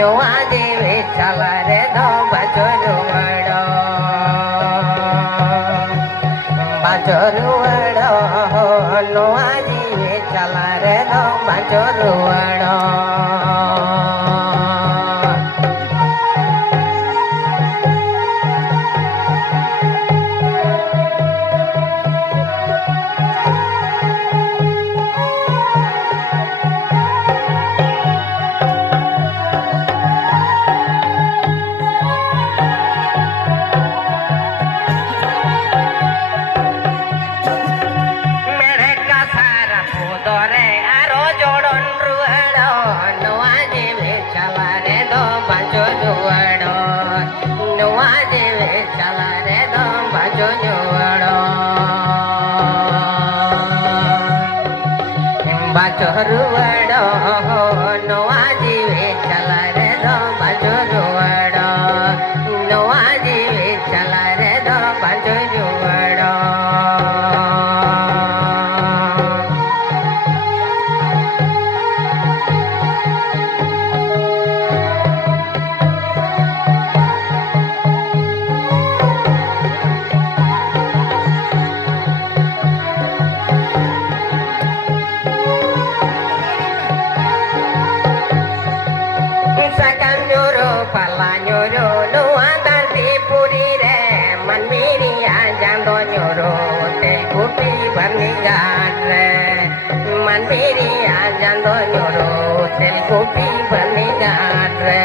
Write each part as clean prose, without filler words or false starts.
नुआजी विठ्ठल रे दो बाजोरुवाड़ो बाजोरुवाड़ो नुआजी विठ्ठल रे दो बाजोरुवाड़ो बाजोरुवाड़ो नुआजी विठ्ठल रे दो बाजोरुवाड़ो नुआजी विठ्ठल रे दो बाजोरुवाड़ो man miri ajando nyoro tel kopi barnigan re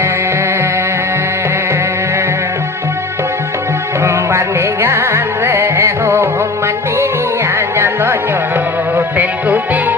ho man miri ajando nyoro tel kopi